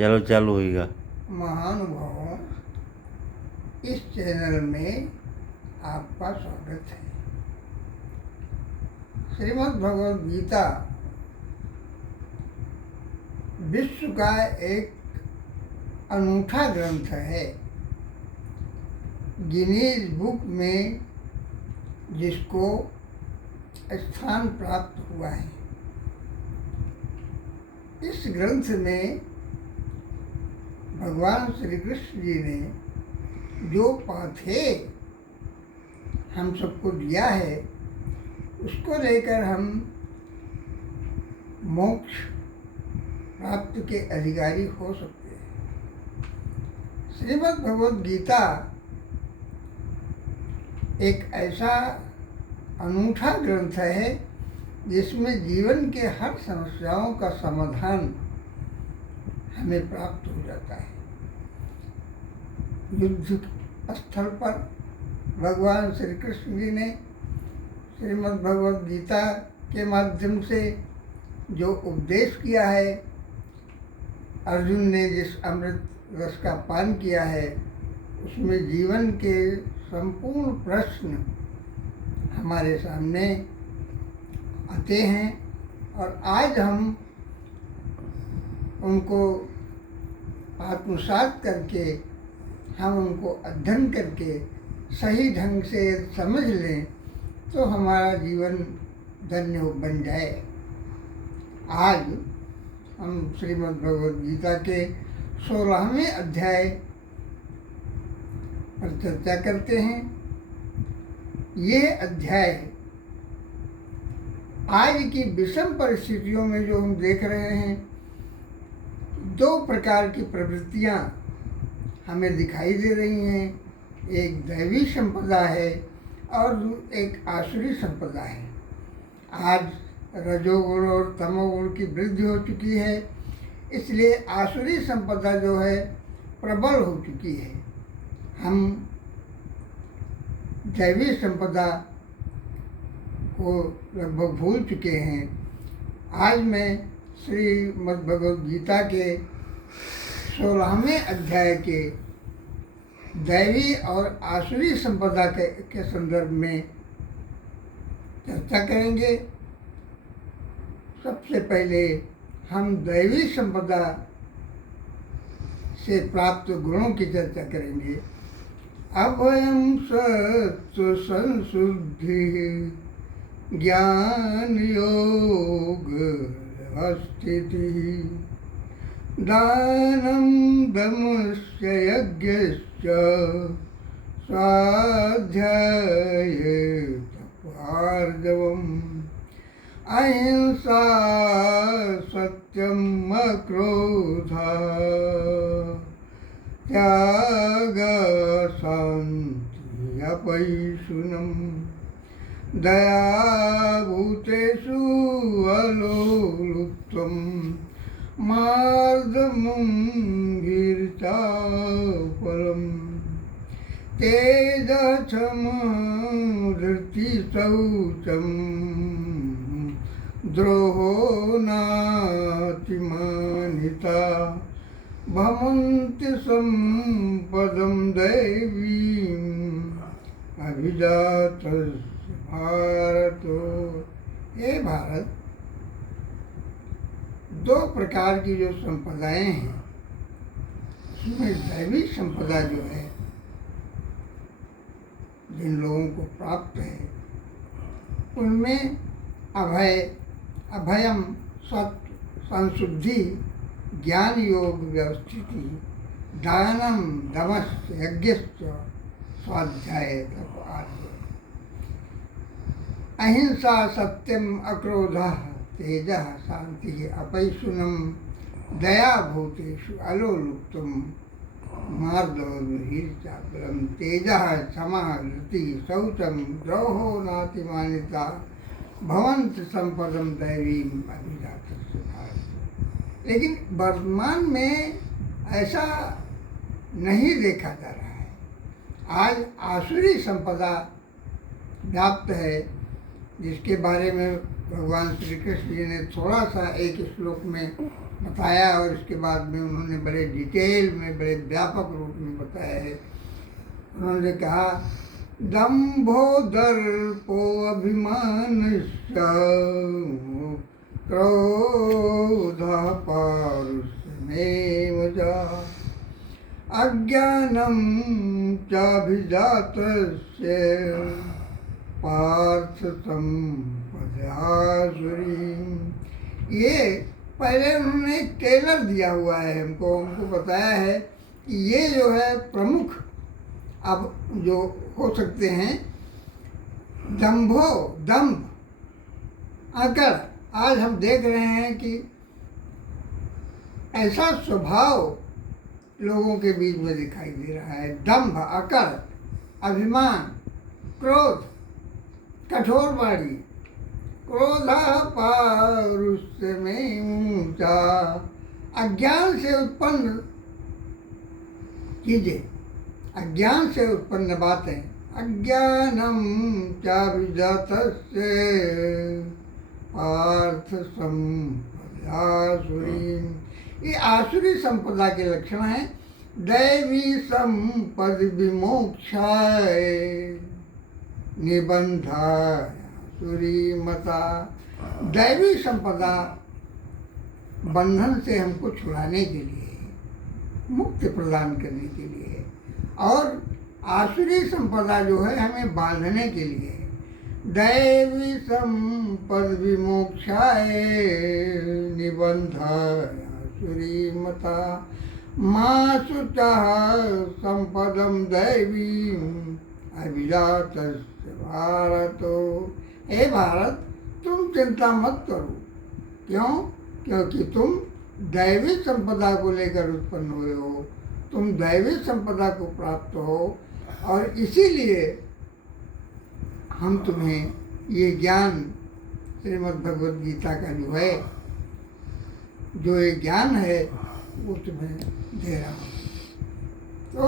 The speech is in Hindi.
चलो चालू होएगा। महानुभावों, इस चैनल में आपका स्वागत है। श्रीमद् भगवद गीता विश्व का एक अनूठा ग्रंथ है। गिनीज बुक में जिसको स्थान प्राप्त हुआ है। इस ग्रंथ में भगवान श्री कृष्ण जी ने जो पाथे हम सबको दिया है, उसको लेकर हम मोक्ष प्राप्त के अधिकारी हो सकते हैं। श्रीमद् भगवद गीता एक ऐसा अनूठा ग्रंथ है जिसमें जीवन के हर समस्याओं का समाधान हमें प्राप्त हो जाता है। युद्ध स्थल पर भगवान श्री कृष्ण जी ने श्रीमद् भगवद गीता के माध्यम से जो उपदेश किया है, अर्जुन ने जिस अमृत रस का पान किया है, उसमें जीवन के संपूर्ण प्रश्न हमारे सामने आते हैं और आज हम उनको आत्मसात करके, हम उनको अध्ययन करके सही ढंग से समझ लें तो हमारा जीवन धन्य बन जाए। आज हम श्रीमद् भगवद गीता के 16वें अध्याय पर चर्चा करते हैं। ये अध्याय आज की विषम परिस्थितियों में जो हम देख रहे हैं, दो प्रकार की प्रवृत्तियां हमें दिखाई दे रही हैं। एक दैवी संपदा है और एक आसुरी संपदा है। आज रजोगुण और तमोगुण की वृद्धि हो चुकी है, इसलिए आसुरी संपदा जो है प्रबल हो चुकी है। हम दैवी संपदा को लगभग भूल चुके हैं। आज मैं श्रीमद् भगवद गीता के 16वें अध्याय के दैवी और आसुरी संपदा के संदर्भ में चर्चा करेंगे। सबसे पहले हम दैवी संपदा से प्राप्त गुणों की चर्चा करेंगे। अभयं सत्व संशुद्धि ज्ञान योग स्थिति दानं दमश्च यज्ञश्च स्वाध्याय तपार्जवम् अहिंसा सत्यम अक्रोधा त्याग शांति अपैशुनम दया भूतेषु अलोलुप्तम मार्दमुं गिरिचापलम तेजः क्षमा धृति शौचम द्रोहो नातिमानिता भवन्ति सम्पदं दैवीम् अभिजातस्य भारतो। हे भारत, दो प्रकार की जो संपदाएं हैं, उसमें दैवी संपदा जो है, जिन लोगों को प्राप्त है, उनमें अभयम सत्व संशुद्धि ज्ञान योग व्यवस्थिति दानम दमश्च यज्ञश्च स्वाध्याय तप अहिंसा सत्यम अक्रोधः तेजः शांति अपैशुनम दया भूतेषु अलोलुप्तम मार्दवचापलम तेजः क्षमा धृति शौचम द्रोहो नातिमानिता भवन्ति संपदम दैवीम अभिजातस्य भारत। लेकिन वर्तमान में ऐसा नहीं देखा जा रहा है। आज आसुरी संपदा व्याप्त है, जिसके बारे में भगवान श्री कृष्ण जी ने थोड़ा सा एक श्लोक में बताया और इसके बाद में उन्होंने बड़े डिटेल में, बड़े व्यापक रूप में बताया है। उन्होंने कहा दम्भो दर्पो अभिमानश्च क्रोधः पारुष्यमेव च अज्ञानं चाभिजातस्य पार्थ संपदासुरीं। ये पहले उन्होंने एक टेलर दिया हुआ है हमको बताया है कि ये जो है प्रमुख अब जो हो सकते हैं दंभो, दंभ, अकड़। आज हम देख रहे हैं कि ऐसा स्वभाव लोगों के बीच में दिखाई दे रहा है। दंभ, अकड़, अभिमान, क्रोध, कठोर वाणी, क्रोधा पारुष्य में ऊंचा, अज्ञान से उत्पन्न चीजें, अज्ञान से उत्पन्न बातें, अज्ञानम चाभिजातस्य पार्थ संपदासुरीं। ये आसुरी संपदा के लक्षण हैं। दैवी संपद विमोक्षाय निबंधासुरी मता। दैवी संपदा बंधन से हमको छुड़ाने के लिए, मुक्ति प्रदान करने के लिए, और आसुरी संपदा जो है हमें बांधने के लिए। दैवी संपद विमोक्षाय निबंधासुरी मता मां शुचः संपदम दैवी अभिजातस्य भारतो। हे भारत, तुम चिंता मत करो। क्यों? क्योंकि तुम दैवी संपदा को लेकर उत्पन्न हुए हो, तुम दैवी संपदा को प्राप्त हो, और इसीलिए हम तुम्हें ये ज्ञान श्रीमद् भगवद गीता का जो है, जो ये ज्ञान है वो तुम्हें दे रहा हूँ। तो